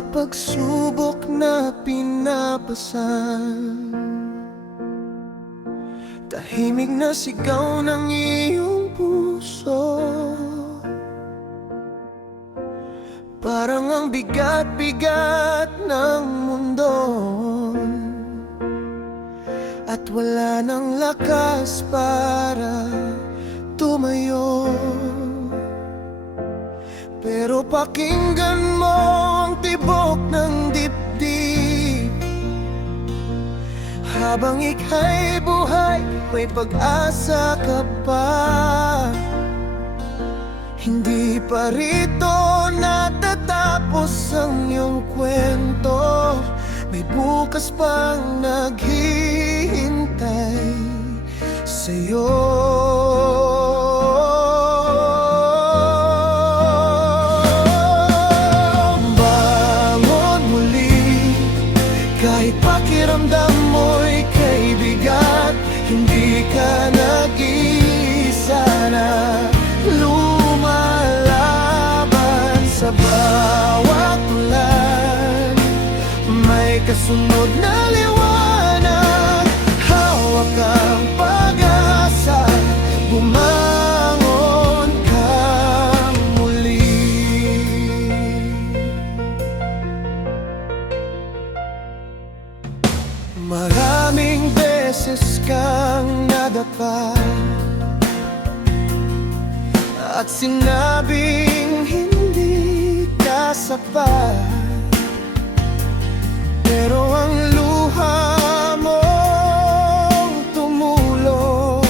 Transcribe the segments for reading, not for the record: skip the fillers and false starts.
bawat pagsubok na pinapasan, tahimik na sigaw ng iyong puso. Parang ang bigat-bigat ng mundo, at wala nang lakas para tumayo. Pero pakinggan mo ang tibok ng dibdib. Habang ika'y buhay, may pag-asa ka pa. Hindi pa rito natatapos ang iyong kwento. May bukas pang naghihintay sa'yo. Bangon muli, kahit pakiramdam mo'y kaibigat. Hindi ka nag-iisa na lumalaban sa bawat ulan. May kasunod na liwanag, hawak ang pag-asa, bumangon ka muli. Maraming beses kang nadapa at sinabing hindi ka sapat. Pero ang luha mong tumulong,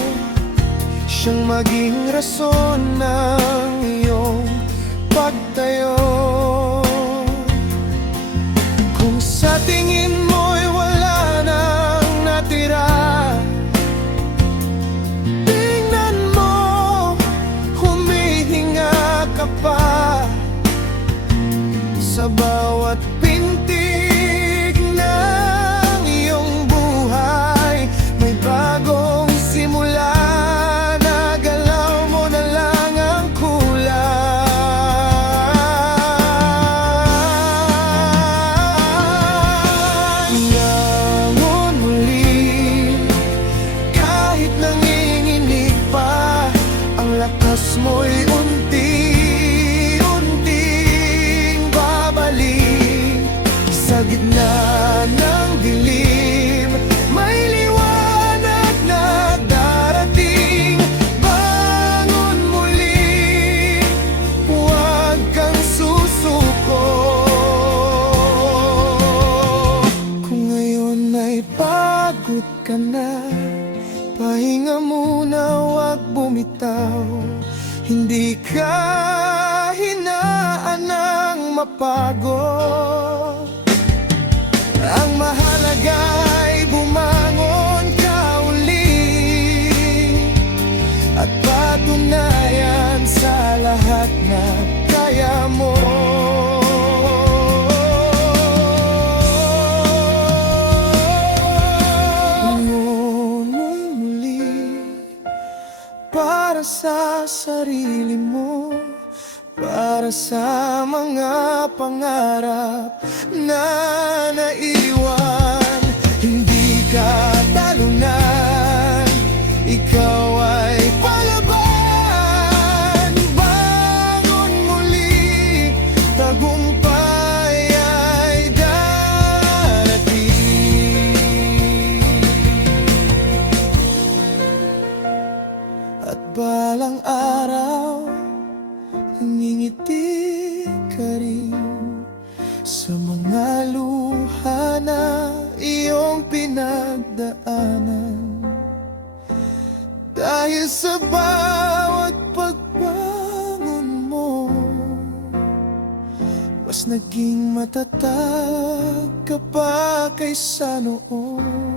siyang maging rason ng iyong pagtayo. Kung sa tingin mo'y wala nang natira, tingnan mo, humihinga ka pa. Sa bawat pintig ng iyong buhay, may bagong simula. Nagalaw mo na lang ang kulay. Bangon muli, kahit nanginginig pa, ang lakas mo'y unti-unting babalik. Sa gitna ng dilim, may liwanag na darating. Bangon muli, huwag kang susuko. Kung ngayon ay pagod ka na, pahinga muna, huwag bumitaw. Hindi ka hinaan ng mapagod. Ang mahalaga ay bumangon ka uli, at patunayan sa lahat na kaya mo. Bangon muli para sa sarili mo, para sa mga pangarap na naiwan. Hindi ka talunan, ikaw ay palaban. Bangon muli, tagumpay ay darating. At balang araw, ngingiti ka rin sa mga luha na iyong pinagdaanan. Dahil sa bawat pagbangon mo, mas naging matatag ka pa kaysa noon.